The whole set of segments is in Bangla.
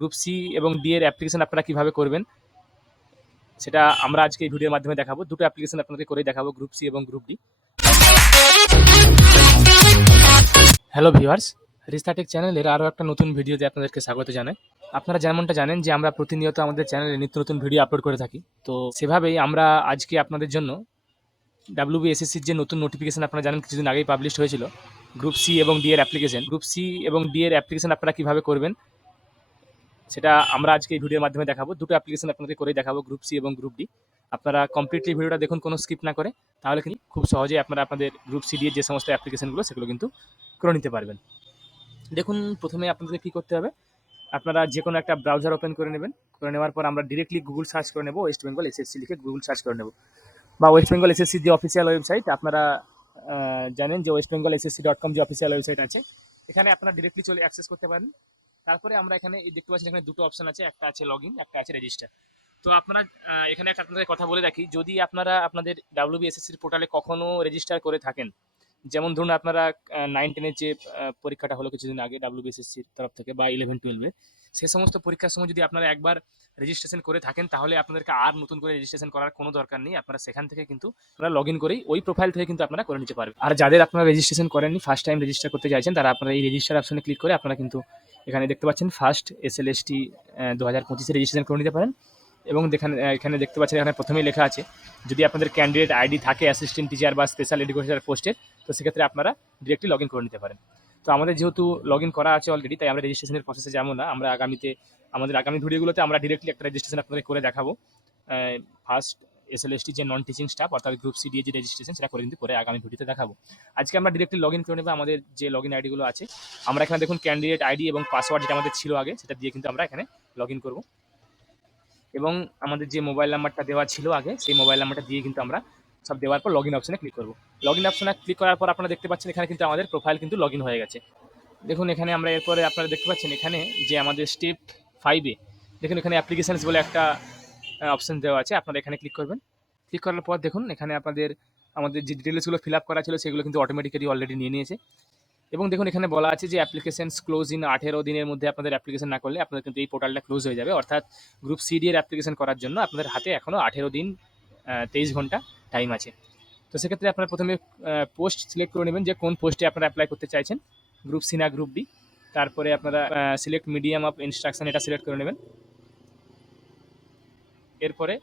গ্রুপ সি এবং ডি এর অ্যাপ্লিকেশন আপনারা কিভাবে করবেন সেটা আমরা আজকে এই ভিডিওর মাধ্যমে দেখাবো। দুটো অ্যাপ্লিকেশন আপনাদের করেই দেখাবো, গ্রুপ সি এবং গ্রুপ ডি। হ্যালো ভিউয়ার্স, রিস্তাটেক চ্যানেলের আরও একটা নতুন ভিডিওতে আপনাদেরকে স্বাগত জানাই। আপনারা যেমনটা জানেন যে আমরা প্রতিনিয়ত আমাদের চ্যানেলে নিত্য নতুন ভিডিও আপলোড করে থাকি। তো সেভাবেই আমরা আজকে আপনাদের জন্য ডাব্লিউবিএসএসসির যে নতুন নোটিফিকেশন আপনারা জানেন কিছুদিন আগেই পাবলিশ হয়েছিল, গ্রুপ সি এবং ডি এর অ্যাপ্লিকেশন। গ্রুপ সি এবং ডি এর অ্যাপ্লিকেশন আপনারা কিভাবে করবেন সেটা আমরা আজকে এই ভিডিওর মাধ্যমে দেখাবো। দুটো অ্যাপ্লিকেশন আপনাদের করেই দেখাবো, গ্রুপ সি এবং গ্রুপ ডি। আপনারা কমপ্লিটলি ভিডিওটা দেখুন, কোনো স্কিপ না করে, তাহলে কিন্তু খুব সহজেই আপনারা আপনাদের গ্রুপ সি ডি এর যে সমস্ত অ্যাপ্লিকেশনগুলো সেগুলো কিন্তু করে নিতে পারবেন। দেখুন, প্রথমে আপনাদের কী করতে হবে, আপনারা যে কোনো একটা ব্রাউজার ওপেন করে নেবেন। করে নেওয়ার পর আমরা ডিরেক্টলি গুগল সার্চ করে নেব, ওয়েস্ট বেঙ্গল এসএসসি লিখে গুগল সার্চ করে নেব, বা ওয়েস্ট বেঙ্গল এসএসসির যে অফিসিয়াল ওয়েবসাইট আপনারা জানেন যে ওয়েস্ট বেঙ্গল এসএসসি.com যে অফিসিয়াল ওয়েবসাইট আছে, এখানে আপনারা ডিরেক্টলি চলে অ্যাক্সেস করতে পারেন। তারপরে আমরা এখানে এই দেখতে পাচ্ছেন, এখানে দুটো অপশন আছে, একটা আছে লগ ইন, একটা আছে রেজিস্টার। তো আপনারা এখানে একটা আপনাদের কথা বলে রাখি, যদি আপনারা আপনাদের ডাব্লিউবিএসএসসির পোর্টালে কখনো রেজিস্টার করে থাকেন, যেমন ধরুন আপনারা 9-10-এর যে পরীক্ষাটা হলো কিছুদিন আগে ডাব্লিউবিএসএসসির তরফ থেকে, বা 11-12-এর, সে সমস্ত পরীক্ষার সময় যদি আপনারা একবার রেজিস্ট্রেশন করে থাকেন, তাহলে আপনাদেরকে আর নতুন করে রেজিস্ট্রেশন করার কোনো দরকার নেই। আপনারা সেখান থেকে কিন্তু আপনারা লগ ইন করেই ওই প্রোফাইল থেকে কিন্তু আপনারা করে নিতে পারবেন। আর যাদের আপনারা রেজিস্ট্রেশন করেননি, ফার্স্ট টাইম রেজিস্টার করতে চাইছেন, তারা আপনারা এই রেজিস্টার অপশনে ক্লিক করে আপনারা কিন্তু এখানে দেখতে পাচ্ছেন ফার্স্ট SLST 2025 রেজিস্ট্রেশন করে নিতে পারেন। এবং এখানে দেখতে পাচ্ছেন, এখানে প্রথমেই লেখা আছে, যদি আপনাদের ক্যান্ডিডেট আইডি থাকে অ্যাসিস্ট্যান্ট টিচার বা স্পেশাল এডুকেশনাল পোস্টের, তো সেক্ষেত্রে আপনারা ডিরেক্টলি লগ ইন করে নিতে পারেন। তো আমাদের যেহেতু লগ ইন করা আছে অলরেডি, তাই আমরা রেজিস্ট্রেশনের প্রসেসে যাবো না। আমরা আমাদের আগামী ভিডিওগুলোতে আমরা ডিরেক্টলি একটা রেজিস্ট্রেশন আপনাদের করে দেখাবো। ফার্স্ট SLST যে নন টিচিং স্টাফ অর্থাৎ গ্রুপ সি ডি যে রেজিস্ট্রেশন, সেটা করে কিন্তু পরে আগামী ভিডিওতে দেখাবো। আজকে আমরা ডিরেক্টলি লগ ইন করে নেবো আমাদের যে লগ ইন আইডিগুলো আছে। আমরা এখানে দেখুন ক্যান্ডিডেট আইডি এবং পাসওয়ার্ড যেটা আমাদের ছিল আগে, সেটা দিয়ে কিন্তু আমরা এখানে লগ ইন করবো। এবং আমাদের যে মোবাইল নাম্বারটা দেওয়া ছিল আগে, সেই মোবাইল নাম্বারটা দিয়ে কিন্তু আমরা সব দেওয়ার পর লগ ইন অপশনে ক্লিক করবো। লগ ইন অপশনে ক্লিক করার পর আপনারা দেখতে পাচ্ছেন এখানে কিন্তু আমাদের প্রোফাইল কিন্তু লগ ইন হয়ে গেছে। দেখুন এখানে আমরা এরপরে আপনারা দেখতে পাচ্ছেন এখানে যে আমাদের স্টেপ 5-এ দেখুন এখানে অ্যাপ্লিকেশানস বলে একটা অপশন দেওয়া আছে, আপনারা এখানে ক্লিক করবেন। ক্লিক করার পর দেখুন এখানে আমাদের যে ডিটেলসগুলো ফিল আপ করা ছিল সেগুলো কিন্তু অটোমেটিক্যালি অলরেডি নিয়ে নিয়েছে। এবং দেখুন এখানে বলা আছে যে অ্যাপ্লিকেশনস ক্লোজ ইন 18 দিনের মধ্যে আপনাদের অ্যাপ্লিকেশন না করলে আপনাদের কিন্তু এই পোর্টালটা ক্লোজ হয়ে যাবে। অর্থাৎ গ্রুপ সি ডি এর অ্যাপ্লিকেশন করার জন্য আপনাদের হাতে এখনও 18 দিন 23 ঘন্টা টাইম আছে। তো সেক্ষেত্রে আপনারা প্রথমে পোস্ট সিলেক্ট করে নেবেন যে কোন পোস্টে আপনারা অ্যাপ্লাই করতে চাইছেন, গ্রুপ সি না গ্রুপ ডি। তারপরে আপনারা সিলেক্ট মিডিয়াম অফ ইনস্ট্রাকশন এটা সিলেক্ট করে নেবেন। এরপরে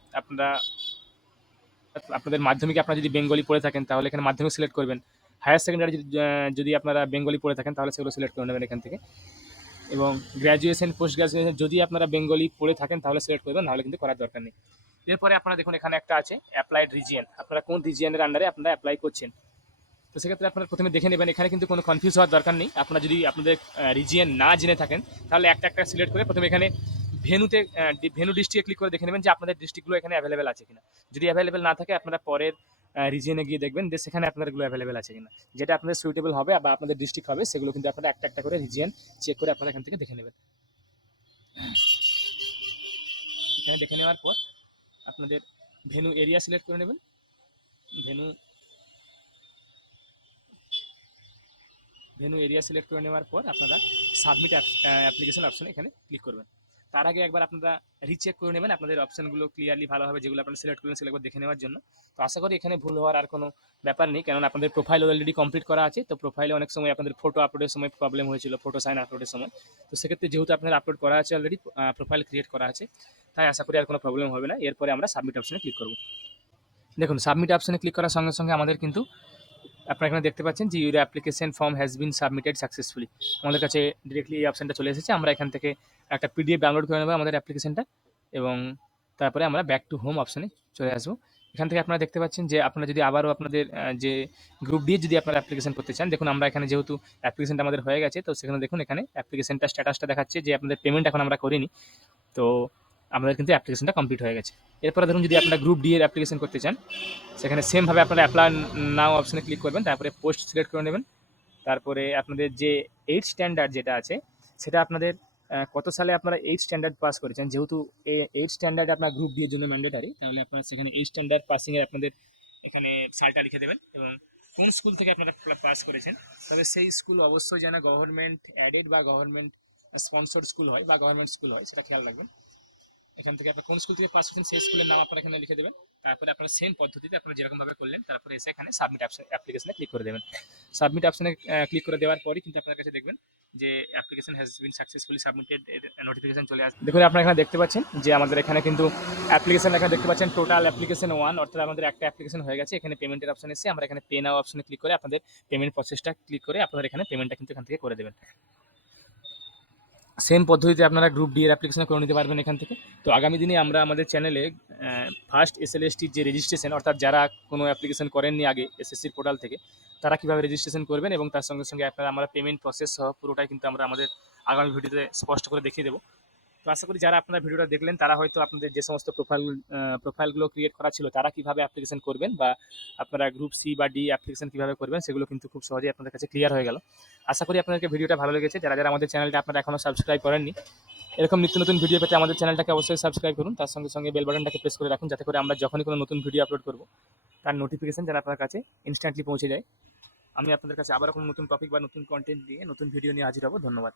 আপনাদের মাধ্যমিকে আপনারা যদি বেঙ্গলি পড়ে থাকেন তাহলে এখানে মাধ্যমিক সিলেক্ট করবেন। হায়ার সেকেন্ডারি যদি আপনারা বেঙ্গলি পড়ে থাকেন তাহলে সেগুলো সিলেক্ট করে নেবেন এখান থেকে। এবং গ্র্যাজুয়েশন পোস্ট গ্র্যাজুয়েশন যদি আপনারা বেঙ্গলি পড়ে থাকেন তাহলে সিলেক্ট করবেন, নাহলে কিন্তু করার দরকার নেই। এরপরে আপনারা দেখুন এখানে একটা আছে অ্যাপ্লাইড রিজিয়ন, আপনারা কোন রিজিয়নের আন্ডারে আপনারা অ্যাপ্লাই করছেন। তো সেক্ষেত্রে আপনারা প্রথমে দেখে নেবেন, এখানে কিন্তু কোনো কনফিউজ হওয়ার দরকার নেই। আপনারা যদি আপনাদের রিজিয়ন না জেনে থাকেন তাহলে একটা একটা সিলেক্ট করে প্রথমে এখানে ভেনু ডিস্ট্রিক্টে ক্লিক করে দেখে নেবেন যে আপনাদের ডিস্ট্রিক্টগুলো এখানে অ্যাভেলেবেল আছে কিনা। যদি অ্যাভেলেবেল না থাকে আপনারা পরের রিজিয়নে গিয়ে দেখবেন যে সেখানে আপনাদেরগুলো অ্যাভেলেবেল আছে কিনা। যেটা আপনাদের সুইটেবল হবে বা আপনাদের ডিস্ট্রিক্ট হবে সেগুলো কিন্তু আপনারা একটা একটা করে রিজিয়ন চেক করে আপনারা এখান থেকে দেখে নেবেন। এখানে দেখে নেওয়ার পর আপনাদের ভেনু এরিয়া সিলেক্ট করে নেবেন। ভেনু এরিয়া সিলেক্ট করে নেওয়ার পর আপনারা সাবমিট অ্যাপ্লিকেশন অপশনে এখানে ক্লিক করবেন। তার আগে একবার আপনারা রিচেক করে নেবেন আপনাদের অপশনগুলো ক্লিয়ারলি ভালোভাবে, যেগুলো আপনারা সিলেক্ট করলেন সেগুলো দেখে নেওয়ার জন্য। তো আশা করি এখানে ভুল হওয়ার আর কোনো ব্যাপার নেই, কারণ আপনাদের প্রোফাইল অলরেডি কমপ্লিট করা আছে। তো প্রোফাইলে অনেক সময় আপনাদের ফটো আপলোডের সময় প্রবলেম হয়েছিল, ফটো সাইন আপলোডের সময়। তো সেক্ষেত্রে যেহেতু আপনার আপলোড করা আছে অলরেডি, প্রোফাইল ক্রিয়েট করা আছে, তাই আশা করি আর কোনো প্রবলেম হবে না। এরপরে আমরা সাবমিট অপশনে ক্লিক করব। দেখুন সাবমিট অপশনে ক্লিক করার সঙ্গে সঙ্গে আমাদের কিন্তু আপনারা এখানে দেখতে পাচ্ছেন যে your application form has been submitted successfully. আমাদের কাছে ডিরেক্টলি এই অপশানটা চলে এসেছে। আমরা এখান থেকে একটা পিডিএফ ডাউনলোড করে নেবো আমাদের অ্যাপ্লিকেশনটা, এবং তারপরে আমরা ব্যাক টু হোম অপশানে চলে আসবো। এখান থেকে আপনারা দেখতে পাচ্ছেন যে আপনারা যদি আবারও আপনাদের যে গ্রুপ ডি যদি আপনারা অ্যাপ্লিকেশন করতে চান, দেখুন আমরা এখানে যেহেতু অ্যাপ্লিকেশনটা আমাদের হয়ে গেছে, তো সেখানে দেখুন এখানে অ্যাপ্লিকেশনটা স্ট্যাটাসটা দেখাচ্ছে যে আপনাদের পেমেন্ট এখন আমরা করিনি। তো আমাদের কিন্তু অ্যাপ্লিকেশনটা কমপ্লিট হয়ে গেছে। এরপরে ধরুন যদি আপনারা গ্রুপ ডি এর অ্যাপ্লিকেশন করতে চান, সেখানে সেমভাবে আপনারা অ্যাপ্লাই নাও অপশনে ক্লিক করবেন, তারপরে পোস্ট সিলেক্ট করে নেবেন। তারপরে আপনাদের যে 8 স্ট্যান্ডার্ড যেটা আছে সেটা আপনাদের কত সালে আপনারা 8 স্ট্যান্ডার্ড পাস করেছেন। যেহেতু 8 স্ট্যান্ডার্ড আপনার গ্রুপ ডি এর জন্য ম্যান্ডেটারি, তাহলে আপনারা সেখানে 8 স্ট্যান্ডার্ড পাসিংয়ের আপনাদের এখানে সালটা লিখে দেবেন এবং কোন স্কুল থেকে আপনারা পাস করেছেন। তবে সেই স্কুল অবশ্যই যেন গভর্নমেন্ট অ্যাডেড বা গভর্নমেন্ট স্পন্সর্ড স্কুল হয় বা গভর্নমেন্ট স্কুল হয় সেটা খেয়াল রাখবেন। এখান থেকে আপনার কোন স্কুল থেকে পাস করছেন সেই স্কুলের নাম আপনারা এখানে লিখে দেবেন। তারপরে আপনারা সেম পদ্ধতিতে আপনারা যেরকমভাবে করলেন তারপরে এসে এখানে সাবমিট অ্যাপ্লিকেশনে ক্লিক করে দেবেন। সাবমিট অপশনে ক্লিক করে দেওয়ার পরই কিন্তু আপনার কাছে দেখবেন যে application has been successfully submitted এর নোটিফিকেশন চলে আসবে। দেখুন আপনারা এখানে দেখতে পাচ্ছেন যে আমাদের এখানে কিন্তু অ্যাপ্লিকেশন লেখা দেখতে পাচ্ছেন, টোটাল অ্যাপ্লিকেশন 1, অর্থাৎ আমাদের একটা অ্যাপ্লিকেশন হয়ে গেছে। এখানে পেমেন্টের অপশন এসে আমরা এখানে পে নাও অপশনে ক্লিক করে আপনাদের পেমেন্ট প্রসেসটা ক্লিক করে আপনাদের এখানে পেমেন্টটা কিন্তু এখান থেকে করে দেবেন। সেম পদ্ধতিতে আপনারা গ্রুপ ডি এর অ্যাপ্লিকেশন করে নিতে পারবেন এখান থেকে। তো আগামী দিনে আমরা আমাদের চ্যানেলে ফার্স্ট এসএলএসটির যে রেজিস্ট্রেশন, অর্থাৎ যারা কোনো অ্যাপ্লিকেশন করেননি আগে এসএসসির পোর্টাল থেকে, তারা কীভাবে রেজিস্ট্রেশন করবেন এবং তার সঙ্গে সঙ্গে আপনারা আমরা পেমেন্ট প্রসেস সহ পুরোটাই কিন্তু আমরা আমাদের আগামী ভিডিওতে স্পষ্ট করে দেখিয়ে দেবো। তো আশা করি যারা আপনারা ভিডিওটা দেখলেন তারা হয়তো আপনাদের যে সমস্ত প্রোফাইলগুলো ক্রিয়েট করা ছিল তারা কীভাবে অ্যাপ্লিকেশন করবেন বা আপনারা গ্রুপ সি বা ডি অ্যাপ্লিকেশন কীভাবে করবেন সেগুলো কিন্তু খুব সহজেই আপনাদের কাছে ক্লিয়ার হয়ে গেল। আশা করি আপনাদেরকে ভিডিওটা ভালো লেগেছে। যারা যারা আমাদের চ্যানেলটা আপনারা এখনও সাবস্ক্রাইব করেননি, এরকম নিত্য নতুন ভিডিও পেতে আমাদের চ্যানেলটাকে অবশ্যই সাবস্ক্রাইব করুন। তার সঙ্গে সঙ্গে বেল বাটনটাকে প্রেস করে রাখুন, যাতে করে আমরা যখনই কোনো নতুন ভিডিও আপলোড করব তার নোটিফিকেশন যেন আপনার কাছে ইনস্ট্যান্টলি পৌঁছে যায়। আমি আপনাদের কাছে আবার কোনো নতুন টপিক বা নতুন কন্টেন্ট দিয়ে নতুন ভিডিও নিয়ে হাজির হব। ধন্যবাদ।